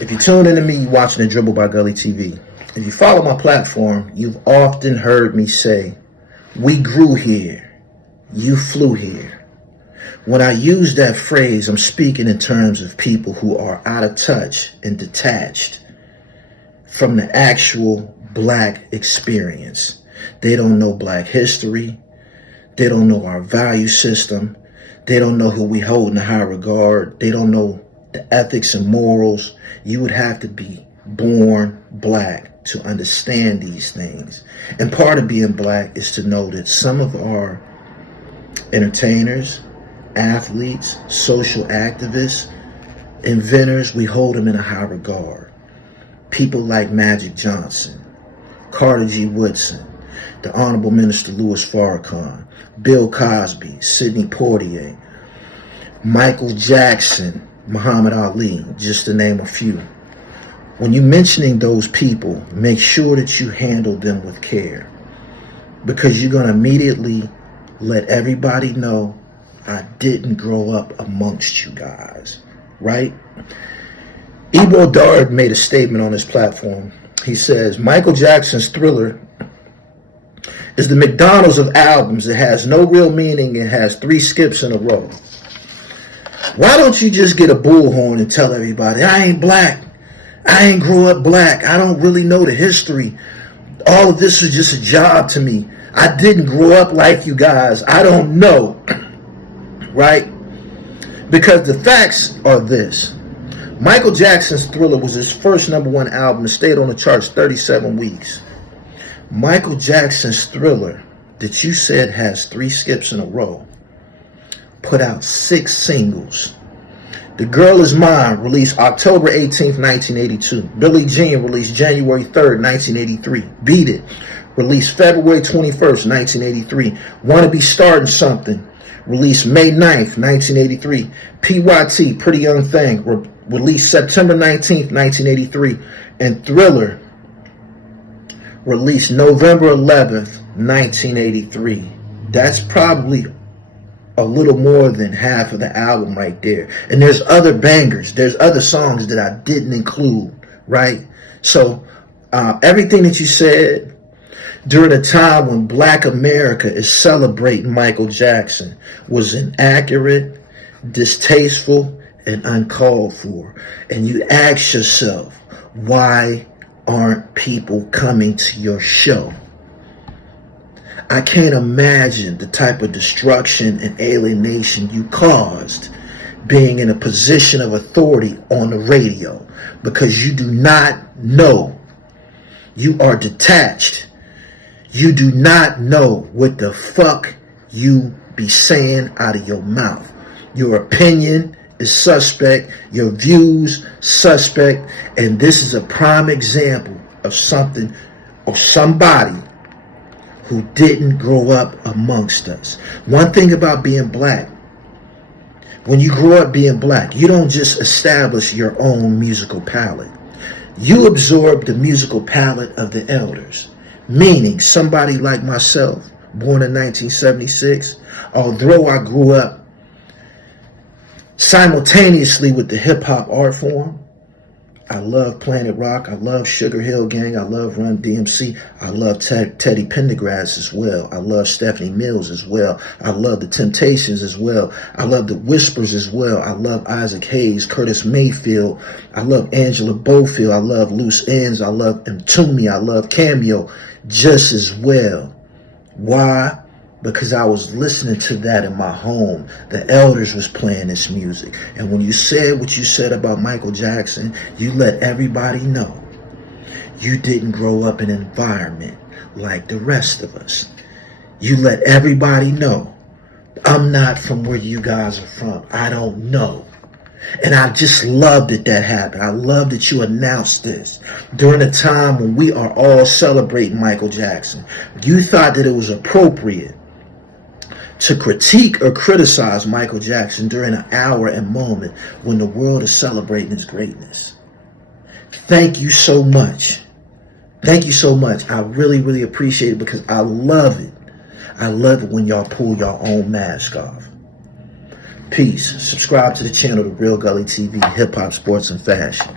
If you tune into me, you're watching the Dribble by Gully TV. If you follow my platform, you've often heard me say, we grew here, you flew here. When I use that phrase, I'm speaking in terms of people who are out of touch and detached from the actual black experience. They don't know black history. They don't know our value system. They don't know who we hold in high regard. They don't know the ethics and morals. You would have to be born black to understand these things. And part of being black is to know that some of our entertainers, athletes, social activists, inventors, we hold them in a high regard. People like Magic Johnson, Carter G. Woodson, the Honorable Minister Louis Farrakhan, Bill Cosby, Sidney Poitier, Michael Jackson, Muhammad Ali, just to name a few. When you're mentioning those people, make sure that you handle them with care, because you're going to immediately let everybody know I didn't grow up amongst you guys, right? Ebro Pulls made a statement on his platform. He says, Michael Jackson's Thriller is the McDonald's of albums. It has no real meaning. It has 3 skips in a row. Why don't you just get a bullhorn and tell everybody, I ain't black. I ain't grew up black. I don't really know the history. All of this was just a job to me. I didn't grow up like you guys. I don't know. Right? Because the facts are this. Michael Jackson's Thriller was his first #1 album and stayed on the charts 37 weeks. Michael Jackson's Thriller, that you said has 3 skips in a row, put out 6 singles. The Girl Is Mine released October 18th, 1982. Billie Jean released January 3rd, 1983. Beat It released February 21st, 1983. Wanna Be Starting Something released May 9th, 1983. PYT, Pretty Young Thing, released September 19th, 1983. And Thriller released November 11th, 1983. That's probably a little more than half of the album right there. And there's other bangers. There's other songs that I didn't include, right? So everything that you said during a time when Black America is celebrating Michael Jackson was inaccurate, distasteful, and uncalled for. And you ask yourself, why aren't people coming to your show? I can't imagine the type of destruction and alienation you caused being in a position of authority on the radio, because you do not know. You are detached. You do not know what the fuck you be saying out of your mouth. Your opinion is suspect. Your views suspect. And this is a prime example of something or somebody who didn't grow up amongst us. One thing about being black, when you grow up being black, you don't just establish your own musical palette. You absorb the musical palette of the elders. Meaning, somebody like myself, born in 1976, although I grew up simultaneously with the hip-hop art form, I love Planet Rock, I love Sugar Hill Gang, I love Run DMC, I love Teddy Pendergrass as well, I love Stephanie Mills as well, I love the Temptations as well, I love the Whispers as well, I love Isaac Hayes, Curtis Mayfield, I love Angela Bofield, I love Loose Ends, I love Mtume, I love Cameo just as well. Why? Because I was listening to that in my home. The elders was playing this music. And when you said what you said about Michael Jackson, you let everybody know you didn't grow up in an environment like the rest of us. You let everybody know I'm not from where you guys are from. I don't know. And I just love that that happened. I love that you announced this during a time when we are all celebrating Michael Jackson. You thought that it was appropriate to critique or criticize Michael Jackson during an hour and moment when the world is celebrating his greatness. Thank you so much. Thank you so much. I really, really appreciate it, because I love it. I love it when y'all pull your own mask off. Peace. Subscribe to the channel, The Real Gully TV, hip hop, sports, and fashion.